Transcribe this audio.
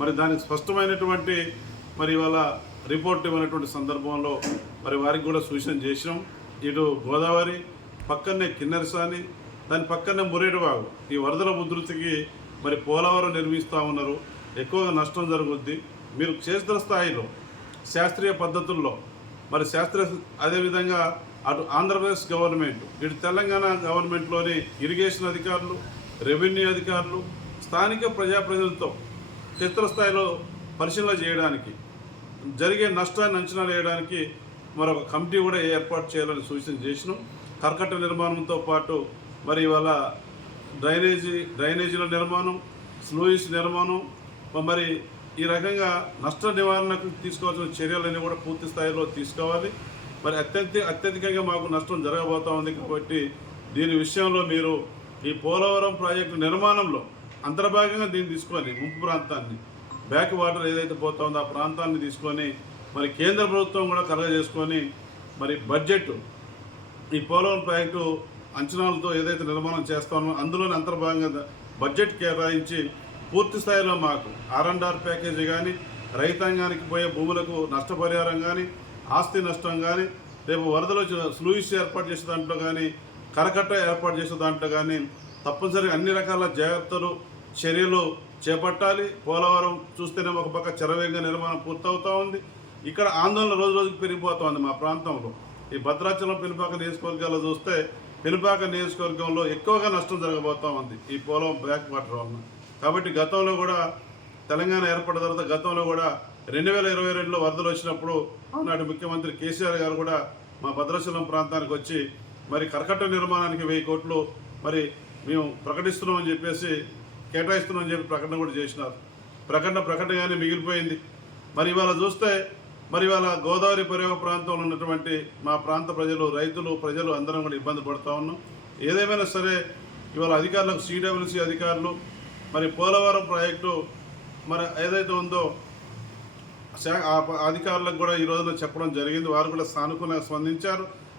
మరి దానికి స్పష్టమైనటువంటి మరి ఇవాళ రిపోర్ట్ ఇవ్వనటువంటి సందర్భంలో మరి వారికి కూడా సూచన చేసినాం. ఇటు గోదావరి పక్కనే కిన్నెరసాని, దాని పక్కనే మురేడువాగు, ఈ వరదల ఉధృతికి మరి పోలవరం నిర్మిస్తూ ఉన్నారు. ఎక్కువగా నష్టం జరుగుద్ది. మీరు క్షేత్ర స్థాయిలో శాస్త్రీయ పద్ధతుల్లో మరి అదేవిధంగా అటు ఆంధ్రప్రదేశ్ గవర్నమెంట్, ఇటు తెలంగాణ గవర్నమెంట్లోని ఇరిగేషన్ అధికారులు, రెవెన్యూ అధికారులు, స్థానిక ప్రజాప్రతినిధులతో క్షేత్రస్థాయిలో పరిశీలన చేయడానికి, జరిగే నష్టాన్ని అంచనా వేయడానికి మరొక కమిటీ కూడా ఏర్పాటు చేయాలని సూచన చేసినాం. కర్కట్ట నిర్మాణంతో పాటు మరి ఇవాళ డ్రైనేజీల నిర్మాణం, స్లూయిస్ నిర్మాణం, మరి ఈ రకంగా నష్ట నివారణకు తీసుకోవాల్సిన చర్యలన్నీ కూడా పూర్తి స్థాయిలో తీసుకోవాలి. మరి అత్యధికంగా మాకు నష్టం జరగబోతూ ఉంది కాబట్టి దీని విషయంలో మీరు ఈ పోలవరం ప్రాజెక్టు నిర్మాణంలో అంతర్భాగంగా దీన్ని తీసుకొని ముంపు ప్రాంతాన్ని, బ్యాక్ వాటర్ ఏదైతే పోతా ఉందో ఆ ప్రాంతాన్ని తీసుకొని మరి కేంద్ర ప్రభుత్వం కూడా కలగజేసుకొని మరి బడ్జెట్ ఈ పోలవరం ప్రాజెక్టు అంచనాలతో ఏదైతే నిర్మాణం చేస్తామో అందులోని అంతర్భాగంగా బడ్జెట్ కేటాయించి పూర్తి స్థాయిలో మాకు R&R ప్యాకేజీ కానీ, రైతాంగానికి పోయే భూములకు నష్టపరిహారం కానీ, ఆస్తి నష్టం కానీ, రేపు వరదలు స్లూయిస్ ఏర్పాటు చేసే దాంట్లో కానీ, కరకట్ట ఏర్పాటు చేసే దాంట్లో కానీ తప్పనిసరిగా అన్ని రకాల జాగ్రత్తలు, చర్యలు చేపట్టాలి. పోలవరం చూస్తేనే ఒక పక్క చెరవేగంగా నిర్మాణం పూర్తవుతూ ఉంది. ఇక్కడ ఆందోళన రోజు రోజుకి పెరిగిపోతుంది మా ప్రాంతంలో. ఈ భద్రాచలం పెనుపాక నియోజకవర్గాల్లో చూస్తే పెనుపాక నియోజకవర్గంలో ఎక్కువగా నష్టం జరగబోతూ ఉంది ఈ పోలవరం బ్యాక్ వాటర్ వలన. కాబట్టి గతంలో కూడా తెలంగాణ ఏర్పడిన తర్వాత గతంలో కూడా 2022లో వరదలు వచ్చినప్పుడు ఆనాటి ముఖ్యమంత్రి కేసీఆర్ గారు కూడా మా భద్రాచలం ప్రాంతానికి వచ్చి మరి కరకట్ట నిర్మాణానికి 1000 కోట్లు మరి మేము ప్రకటిస్తున్నామని చెప్పేసి కేటాయిస్తున్నామని చెప్పి ప్రకటన కూడా చేసినారు. ప్రకటనగానే మిగిలిపోయింది. మరి ఇవాళ చూస్తే మరి ఇవాళ గోదావరి పరివాహ ప్రాంతంలో ఉన్నటువంటి మా ప్రాంత ప్రజలు, రైతులు, ప్రజలు అందరం కూడా ఇబ్బంది పడుతూ ఉన్నాం. ఏదేమైనా సరే ఇవాళ అధికారులకు, CWC అధికారులు మరి పోలవరం ప్రాజెక్టు మరి ఏదైతే ఉందో అధికారులకు కూడా ఈ రోజున చెప్పడం జరిగింది. వారు కూడా సానుకూలంగా స్పందించారు.